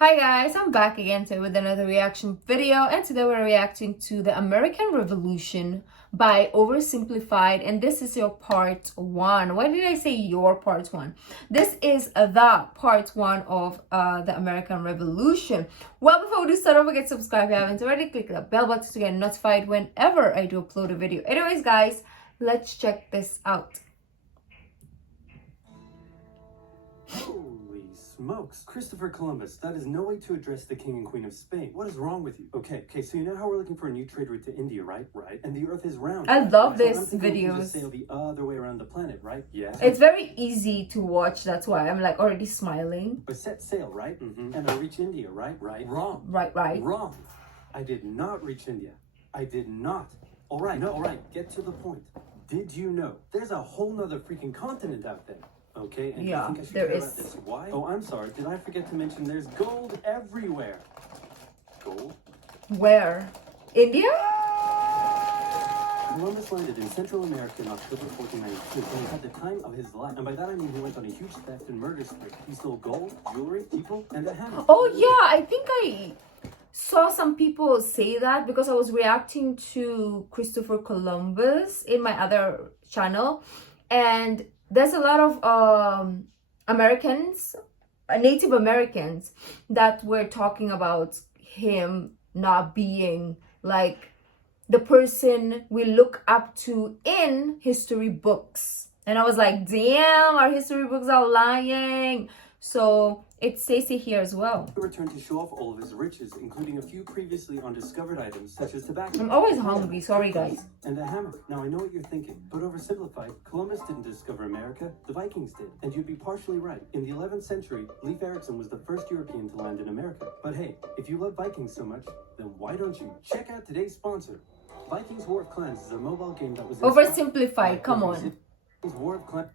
Hi guys, I'm back again today with another reaction video, and today we're reacting to the American Revolution by Oversimplified, and this is your part one. Why did I say your part one? This is the part one of the American Revolution. Well, before we do start, don't forget to subscribe if you haven't already. Click the bell button to get notified whenever I do upload a video. Anyways guys, let's check this out. Smokes. Christopher Columbus, that is no way to address the King and Queen of Spain. What is wrong with you? Okay, so you know how we're looking for a new trade route to India, right? Right. And the earth is round. I love so this I'm thinking we can videos. just sail the other way around the planet, right? Yeah. It's very easy to watch, that's why I'm like already smiling. But set sail, right? And I reach India, right? Right. Wrong. Right. Wrong. I did not reach India. I did not. All right. Get to the point. Did you know there's a whole nother freaking continent out there? Okay, and yeah, you think I should there care is. about this? Why? Oh, I'm sorry. Did I forget to mention there's gold everywhere? Gold? Where? India? Columbus landed in Central America in October 1492, and he had the time of his life. And by that I mean he went on a huge theft and murder spree. He stole gold, jewelry, people, and a hammer. Oh yeah, I think I saw some people say that because I was reacting to Christopher Columbus in my other channel, and there's a lot of Americans, Native Americans, that were talking about him not being like the person we look up to in history books. And I was like, damn, our history books are lying. So it says it here as well. He returned to show off all of his riches, including a few previously undiscovered items such as tobacco. I'm always hungry, sorry guys. And a hammer. Now I know what you're thinking, but oversimplified, Columbus didn't discover America, the Vikings did. And you'd be partially right. In the 11th century, Leif Erikson was the first European to land in America. But hey, if you love Vikings so much, then why don't you check out today's sponsor? Vikings War of Clans is a mobile game that was Oversimplified, come on. Vikings War of Clans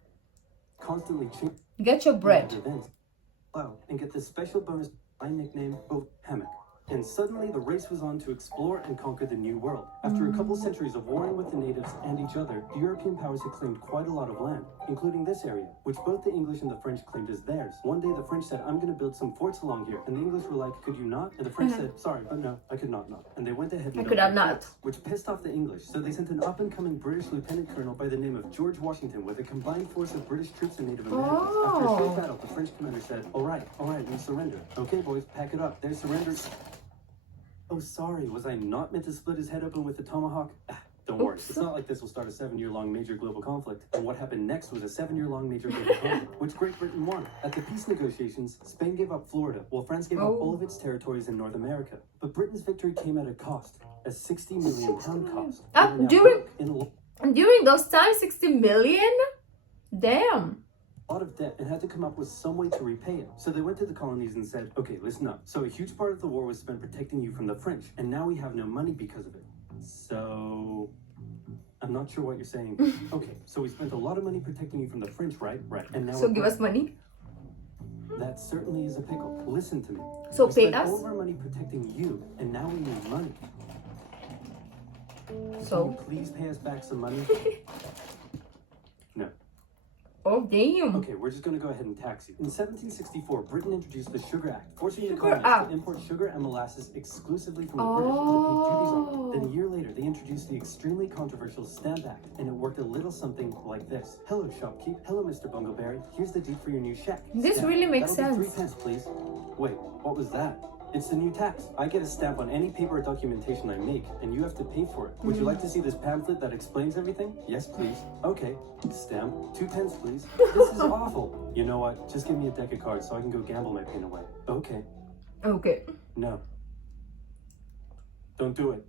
constantly change. Get your bread. Events. Wow, and get this special bonus, my nickname, Hammock. And suddenly the race was on to explore and conquer the new world. After a couple centuries of warring with the natives and each other, the European powers had claimed quite a lot of land, including this area, which both the English and the French claimed as theirs. One day the French said, I'm going to build some forts along here. And the English were like, could you not? And the French said, sorry, but no, I could not. And they went ahead and built forts, which pissed off the English. So they sent an up-and-coming British lieutenant colonel by the name of George Washington with a combined force of British troops and Native Americans. After a short battle, the French commander said, all right, we surrender. Okay, boys, pack it up. They surrendered. Oh, sorry, was I not meant to split his head open with the tomahawk? Don't worry, it's not like this will start a 7-year-long major global conflict. And what happened next was a 7-year-long major global conflict, which Great Britain won. At the peace negotiations, Spain gave up Florida, while France gave up all of its territories in North America. But Britain's victory came at a cost, a £60 million cost. During those times, 60 million? Damn. Lot of debt and had to come up with some way to repay it. So they went to the colonies and said, okay, listen up. So a huge part of the war was spent protecting you from the French, and now we have no money because of it. So I'm not sure what you're saying. Okay, so we spent a lot of money protecting you from the French, right? Right. And now so give us money? That certainly is a pickle. Listen to me. So we pay spent us? all of our money protecting you, and now we need money. So can you please pay us back some money? No. Oh, damn. Okay, we're just going to go ahead and tax you. In 1764, Britain introduced the Sugar Act, forcing the colonies to import sugar and molasses exclusively from the British and to pay duties on them. Then a year later, they introduced the extremely controversial Stamp Act, and it worked a little something like this. Hello, shopkeep. Hello, Mr. Bungleberry. Here's the deed for your new shack. This really makes sense. 3 pence, please. Wait, what was that? It's the new tax. I get a stamp on any paper or documentation I make, and you have to pay for it. Would you like to see this pamphlet that explains everything? Yes, please. Okay. Stamp. 2 pence, please. This is awful. You know what? Just give me a deck of cards so I can go gamble my pain away. Okay. Okay. No. Don't do it.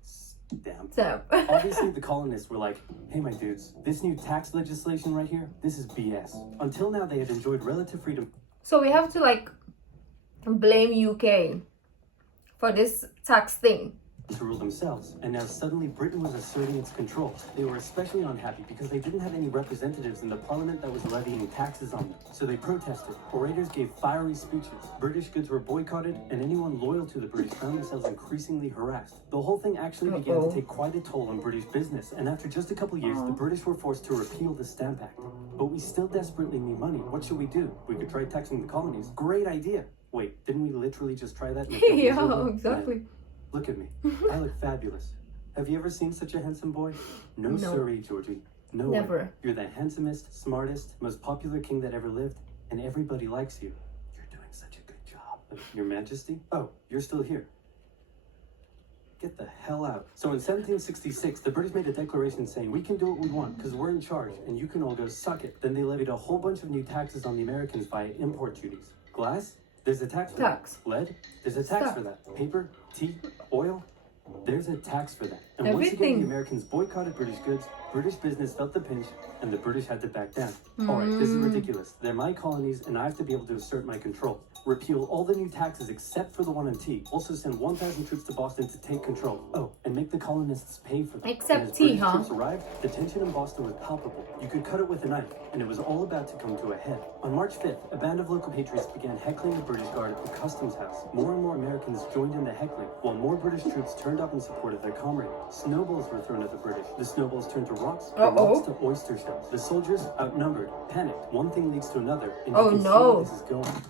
Stamp. So Obviously, the colonists were like, hey, my dudes, this new tax legislation right here, this is BS. Until now, they had enjoyed relative freedom. So we have to like blame UK for this tax thing to rule themselves, and now suddenly Britain was asserting its control. They were especially unhappy because they didn't have any representatives in the parliament that was levying taxes on them. So they protested. Orators gave fiery speeches. British goods were boycotted, and anyone loyal to the British found themselves increasingly harassed. The whole thing actually began to take quite a toll on British business, and after just a couple years, the British were forced to repeal the Stamp Act. But we still desperately need money. What should we do? We could try taxing the colonies. Great idea. Wait, didn't we literally just try that? And it Yeah, was over? exactly. Look at me. I look fabulous. Have you ever seen such a handsome boy? No, No. sirree, Georgie. No way. Never. You're the handsomest, smartest, most popular king that ever lived, and everybody likes you. You're doing such a good job. Your Majesty? Oh, you're still here. Get the hell out. So in 1766, the British made a declaration saying, we can do what we want because we're in charge and you can all go suck it. Then they levied a whole bunch of new taxes on the Americans via import duties. Glass? There's a tax for Tax. that. Lead? There's a tax Stuff. for that. Paper? Tea? Oil? There's a tax for that. And once again, Everything. the Americans boycotted British goods, British business felt the pinch, and the British had to back down. All right, this is ridiculous. They're my colonies, and I have to be able to assert my control. Repeal all the new taxes except for the one on tea. Also send 1,000 troops to Boston to take control. Oh, and make the colonists pay for that. Except And as tea, British huh? troops arrived, the tension in Boston was palpable. You could cut it with a knife, and it was all about to come to a head. On March 5th, a band of local patriots began heckling the British Guard at the Customs House. More and more Americans joined in the heckling, while more British troops turned up in support of their comrade. Snowballs were thrown at the British. The snowballs turned to rocks, from rocks to oyster shells. The soldiers, outnumbered, panicked. One thing leads to another, and Oh, you can see no. where this is going.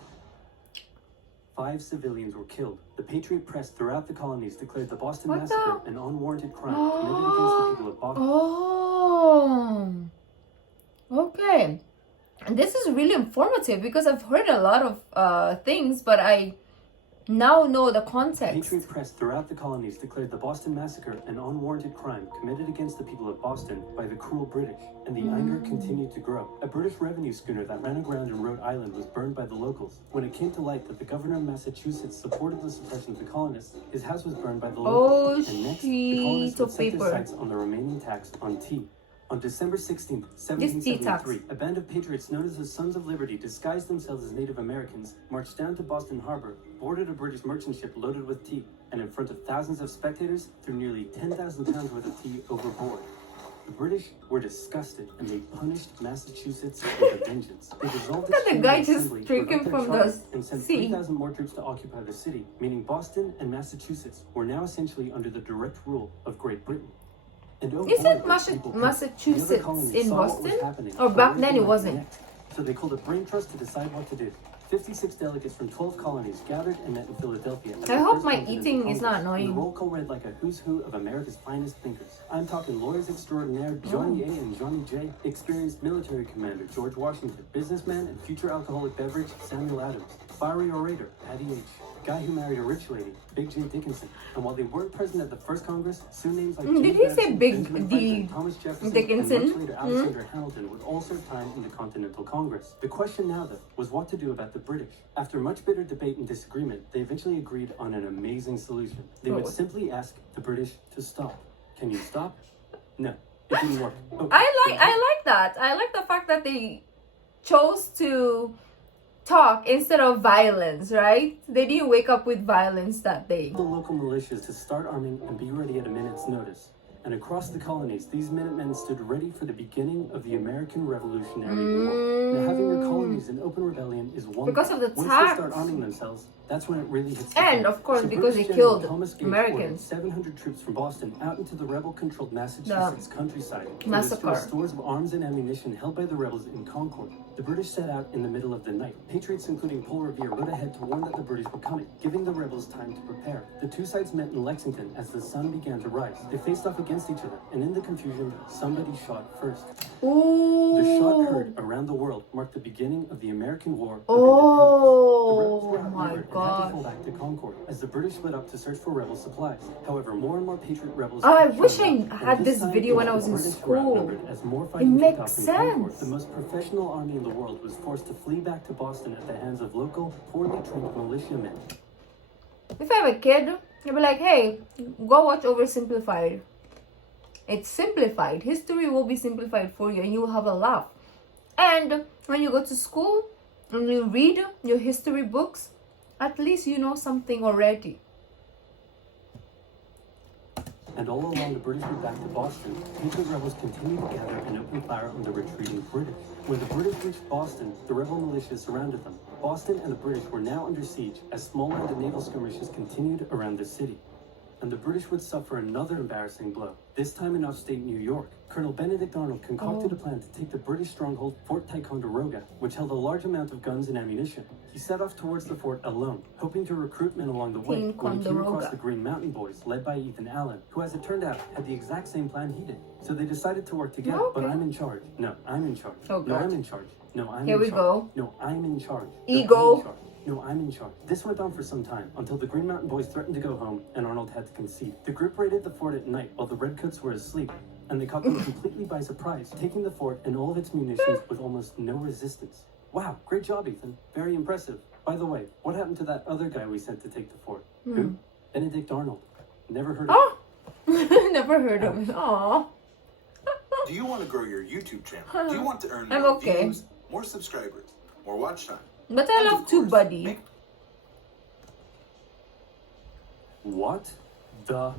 5 civilians were killed. The patriot press throughout the colonies declared the Boston What Massacre the- an unwarranted crime committed against the people of Boston. Oh, okay. And this is really informative because I've heard a lot of things, but I now know the context. Patriot press throughout the colonies declared the Boston Massacre an unwarranted crime committed against the people of Boston by the cruel British, and the anger continued to grow. A British revenue schooner that ran aground in Rhode Island was burned by the locals. When it came to light that the governor of Massachusetts supported the suppression of the colonists, his house was burned by the locals. Oh, And next, the sheet colonists would of set their paper. sights on the remaining tax on tea. On December 16th, This tea tax. 1773, a band of patriots known as the Sons of Liberty disguised themselves as Native Americans, marched down to Boston Harbor, boarded a British merchant ship loaded with tea, and in front of thousands of spectators, threw nearly 10,000 pounds worth of tea overboard. The British were disgusted, and they punished Massachusetts with a vengeance. They dissolved Look at the Chamber guy of just Assembly, drinking revoked their from charter, the and sent sea. 3,000 more troops to occupy the city, meaning Boston and Massachusetts were now essentially under the direct rule of Great Britain. And oh Isn't boy, were Massa- people pissed. Massachusetts The other colonies in saw what was Boston? happening, Or but back where then they it went wasn't? next. So they called a brain trust to decide what to do. 56 delegates from 12 colonies gathered and met in Philadelphia. at I the hope first my Continental eating is Congress. not And annoying. The roll call read like a who's who of America's finest thinkers. I'm talking lawyers extraordinaire Johnny A and Johnny J, experienced military commander George Washington, businessman and future alcoholic beverage Samuel Adams, fiery orator Patty H, guy who married a rich lady Big J Dickinson. And while they weren't present at the first Congress, soon names like Did James he say Madison, Big Benjamin D Franklin, Thomas Jefferson, Dickinson? and much later Alexander Hamilton would all serve time in the Continental Congress. The question now, though, was what to do about the British. After much bitter debate and disagreement, they eventually agreed on an amazing solution. They would Oh. simply ask the British to stop. Can you stop? No, it didn't work. Oh, I like that. I like the fact that they chose to talk instead of violence, right? They didn't wake up with violence that day. the local militias to start arming and be ready at a minute's notice. And across the colonies, these Minutemen stood ready for the beginning of the American Revolutionary War. Now, having your colonies in open rebellion is one Because thing. of the Once tax. they start arming themselves, that's when it really hits the And, fan. of course, So because British they General killed Thomas Gates Americans. ordered 700 troops from Boston out into the rebel-controlled Massachusetts countryside to Massacre. restore stores of arms and ammunition held by the rebels in Concord. The British set out in the middle of the night. Patriots, including Paul Revere, rode ahead to warn that the British were coming, giving the rebels time to prepare. The two sides met in Lexington as the sun began to rise. They faced off against each other, and in the confusion, somebody shot first. Ooh. The shot heard around the world marked the beginning of the American War of Independence. The rebels Oh were my outnumbered and had to god. fall back to Concord as the British split up to search for rebel supplies. However, more and more patriot rebels. Oh, I showed wish I up, and had this time video when the I was in British were school. outnumbered as more fighting makes took off in Concord. sense. The most professional army in the world was forced to flee back to Boston at the hands of local, poorly trained militiamen. If I have a kid, I'll be like, hey, go watch OverSimplified. It's simplified. History will be simplified for you and you will have a laugh. And when you go to school and you read your history books, at least you know something already. And all along the British route back to Boston, patriot rebels continued to gather and open fire on the retreating British. When the British reached Boston, the rebel militia surrounded them. Boston and the British were now under siege as small land and naval skirmishes continued around the city. and the British would suffer another embarrassing blow, this time in upstate New York. Colonel Benedict Arnold concocted a plan to take the British stronghold Fort Ticonderoga, which held a large amount of guns and ammunition. He set off towards the fort alone, hoping to recruit men along the way when he came across the Green Mountain Boys, led by Ethan Allen, who, as it turned out, had the exact same plan he did. So they decided to work together. But I'm in charge. No, I'm in charge. Oh, no, God. I'm in charge. No, I'm Here in we charge. go. No, I'm in charge. Ego. No, I'm in charge. This went on for some time, until the Green Mountain Boys threatened to go home, and Arnold had to concede. The group raided the fort at night while the Redcoats were asleep, and they caught them completely by surprise, taking the fort and all of its munitions with almost no resistance. Wow, great job, Ethan. Very impressive. By the way, what happened to that other guy we sent to take the fort? Who? Benedict Arnold. Never heard of Oh! Never heard of it. Aw. Do you want to grow your YouTube channel? Do you want to earn I'm more okay. views, more subscribers, more watch time? But I And love of Too course, Buddy. make What the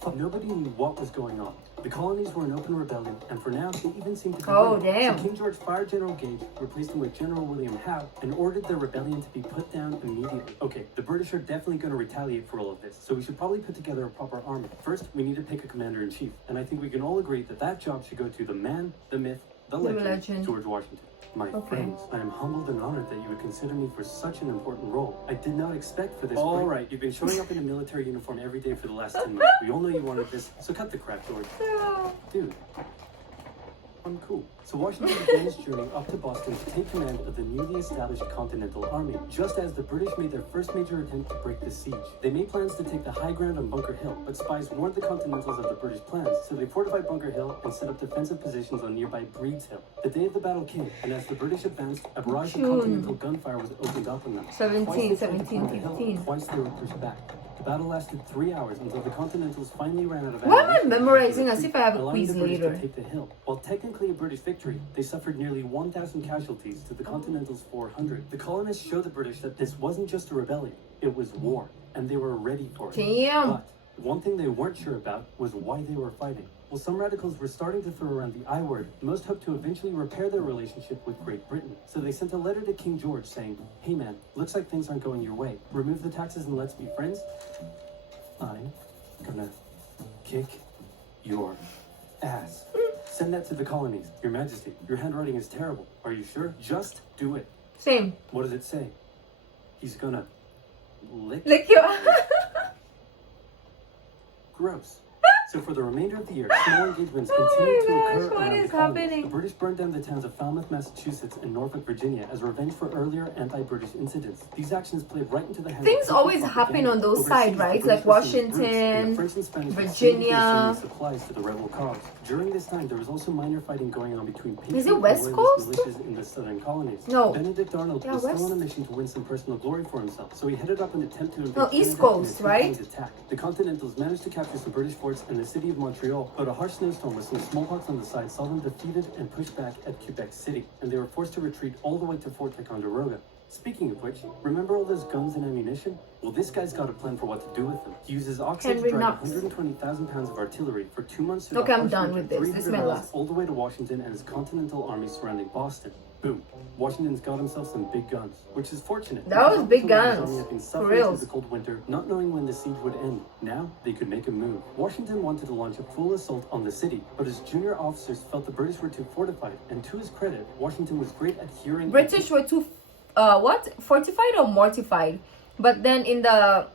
fuck? Nobody knew what was going on. The colonies were in open rebellion, and for now, they even seemed to be Oh, winning. damn. So King George fired General Gage, replaced him with General William Howe, and ordered the rebellion to be put down immediately. Okay, the British are definitely going to retaliate for all of this, so we should probably put together a proper army. First, we need to pick a commander-in-chief, and I think we can all agree that that job should go to the man, the myth, the legend, George Washington. My friends, I am humbled and honored that you would consider me for such an important role. I did not expect for this. All right, you've been showing up in a military uniform every day for the last 10 months. We all know you wanted this, so cut the crap, George. Dude, I'm cool. So Washington began his journey up to Boston to take command of the newly established Continental Army, just as the British made their first major attempt to break the siege. They made plans to take the high ground on Bunker Hill, but spies warned the Continentals of the British plans, so they fortified Bunker Hill and set up defensive positions on nearby Breed's Hill. The day of the battle came, and as the British advanced, a barrage of Continental gunfire was opened up on them. 17, 17, 15. Twice they were pushed back. The battle lasted 3 hours until the Continentals finally ran out of Why am I ammunition, memorizing as if I have a allowing quiz the British later? to take the hill. While technically a British victory, they suffered nearly 1,000 casualties to the Continentals' 400. The colonists showed the British that this wasn't just a rebellion, it was war, and they were ready for it. Damn. But one thing they weren't sure about was why they were fighting. While some radicals were starting to throw around the I word, most hoped to eventually repair their relationship with Great Britain. So they sent a letter to King George saying, "Hey man, looks like things aren't going your way. Remove the taxes and let's be friends. I'm gonna kick your ass." Send that to the colonies. Your Majesty, your handwriting is terrible. Are you sure? Just do it. Same. What does it say? He's gonna lick. Like you. Gross. So for the remainder of the year, small engagements continued to occur what around is the colonies. happening? The British burned down the towns of Falmouth, Massachusetts, and Norfolk, Virginia, as revenge for earlier anti-British incidents. These actions played right into the hands Things of always propaganda. happen on those Overseas, sides, the right? British Like were seen as brutes, and the Washington, French and Spanish were Virginia. sending supplies to the rebel cause. During this time, there was also minor fighting going on between Is it patriot West and Coast? royalist militias in the southern colonies. No. Benedict Arnold Yeah, was West. still on a mission to win some personal glory for himself, so he headed up an attempt to invade No, East Canada in a Coast, two-phase right? attack. The Continentals managed to capture some British forts in the city of Montreal, but a harsh snowstorm with some smallpox on the side saw them defeated and pushed back at Quebec City, and they were forced to retreat all the way to Fort Ticonderoga. Speaking of which, remember all those guns and ammunition? Well, this guy's got a plan for what to do with them. He uses oxen to Henry drive Knox. 120,000 pounds of artillery for 2 months through Okay, the I'm harsh done winter, with this. 300 This is my miles last. all the way to Washington and his Continental Army surrounding Boston. Boom. Washington's got himself some big guns, which is fortunate. That was because big until then, his guns. army had been For suffering reals. through the cold winter, not knowing when the siege would end. Now, they could make a move. Washington wanted to launch a full assault on the city, but his junior officers felt the British were too fortified, and to his credit, Washington was great at hearing... British were too, what? Fortified or mortified? But then in the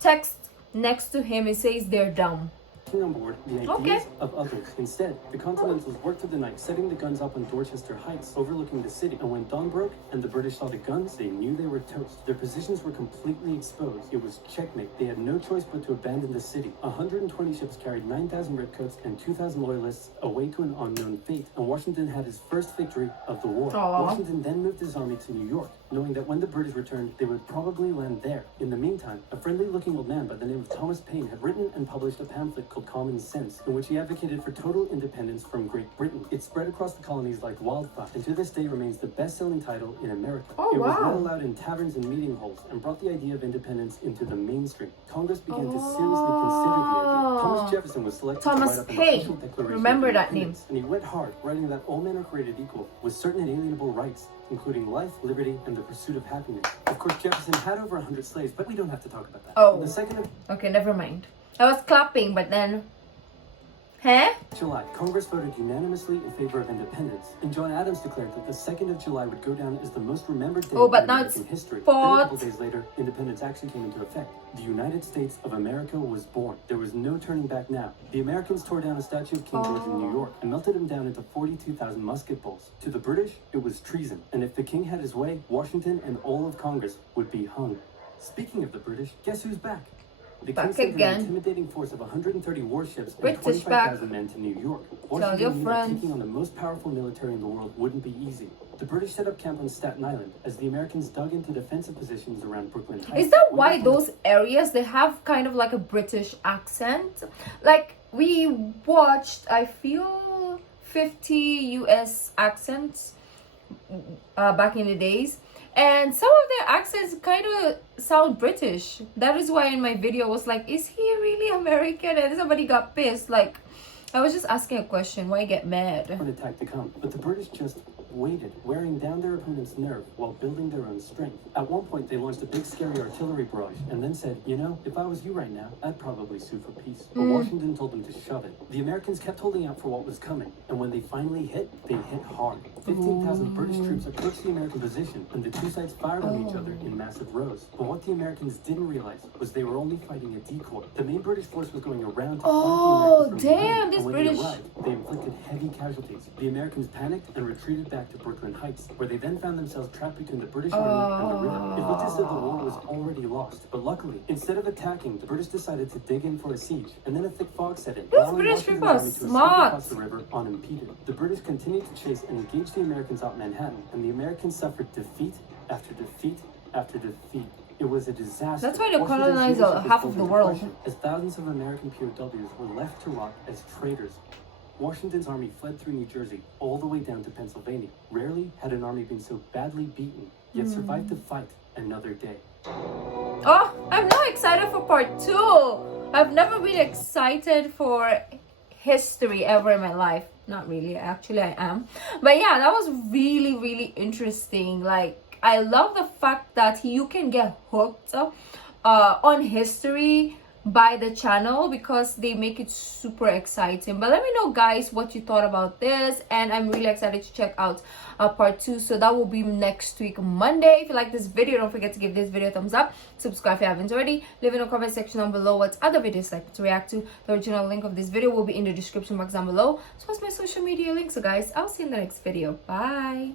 text next to him, it says they're dumb. on board the ideas of others. Instead, the Continentals worked through the night, setting the guns up on Dorchester Heights, overlooking the city. And when dawn broke and the British saw the guns, they knew they were toast. Their positions were completely exposed. It was checkmate. They had no choice but to abandon the city. 120 ships carried 9,000 redcoats and 2,000 loyalists away to an unknown fate. And Washington had his first victory of the war. Aww. Washington then moved his army to New York, knowing that when the British returned, they would probably land there. In the meantime, a friendly-looking old man by the name of Thomas Paine had written and published a pamphlet called Common Sense, in which he advocated for total independence from Great Britain. It spread across the colonies like wildfire, and to this day remains the best-selling title in America. Oh, it was wow. read aloud in taverns and meeting halls, and brought the idea of independence into the mainstream. Congress began to seriously consider the idea. Thomas Jefferson was selected Thomas to write up an Paine. official declaration Remember of that name. independence, and he went hard, writing that all men are created equal, with certain inalienable rights. including life, liberty, and the pursuit of happiness. Of course, Jefferson had over 100 slaves, but we don't have to talk about that. Oh. The 2nd of Okay, never mind. I was clapping, but then... Huh? July, Congress voted unanimously in favor of independence, and John Adams declared that the 2nd of July would go down as the most remembered day Oh, but in now American it's history. fought. Then a couple days later, independence actually came into effect. The United States of America was born. There was no turning back now. The Americans tore down a statue of King George in New York and melted him down into 42,000 musket balls. To the British, it was treason, and if the king had his way, Washington and all of Congress would be hung. Speaking of the British, guess who's back? The king Back sent again. an intimidating force of 130 warships and British 25,000 men to New York. your Washington knew that friends. taking on the most powerful military in the world wouldn't be easy. The British set up camp on Staten Island as the Americans dug into defensive positions around Brooklyn Heights. Is that why those areas, they have kind of like a British accent? Like, we watched, I feel, 50 US accents back in the days. And some of their accents kind of sound British. That is why in my video I was like, is he really American? And somebody got pissed. Like, I was just asking a question. Why get mad? An attack to come, but the British just waited, wearing down their opponent's nerve while building their own strength. At one point, they launched a big, scary artillery barrage and then said, you know, if I was you right now, I'd probably sue for peace. But Washington told them to shove it. The Americans kept holding out for what was coming, and when they finally hit, they hit hard. 15,000 British troops approached the American position, and the two sides fired on each other in massive rows. But what the Americans didn't realize was they were only fighting a decoy. The main British force was going around to Oh, flank the Americans from damn, behind, this and when British- they arrived, they inflicted heavy casualties. The Americans panicked and retreated back to Brooklyn Heights, where they then found themselves trapped between the British Army and the river. It looked as though the war was already lost, but luckily, instead of attacking, the British decided to dig in for a siege, and then a thick fog set in, Those allowing British Washington's people are army to escape smart. across the river unimpeded. The British continued to chase and engage the Americans out Manhattan, and the Americans suffered defeat after defeat after defeat. It was a disaster. That's why they Washington's colonized leadership was half pulled of the into world. question as thousands of American POWs were left to rot as traitors. Washington's army fled through New Jersey all the way down to Pennsylvania. Rarely had an army been so badly beaten, yet survived to fight another day. Oh, I'm now excited for part 2. I've never been excited for history ever in my life. Not really, actually I am. But yeah, that was really, really interesting. Like, I love the fact that you can get hooked on history by the channel because they make it super exciting. But let me know, guys, what you thought about this, and I'm really excited to check out part 2. So that will be next week, Monday. If you like this video, don't forget to give this video a thumbs up, subscribe if you haven't already, leave in the comment section down below what other videos like to react to. The original link of this video will be in the description box down below, so what's my social media links. So guys, I'll see you in the next video. Bye.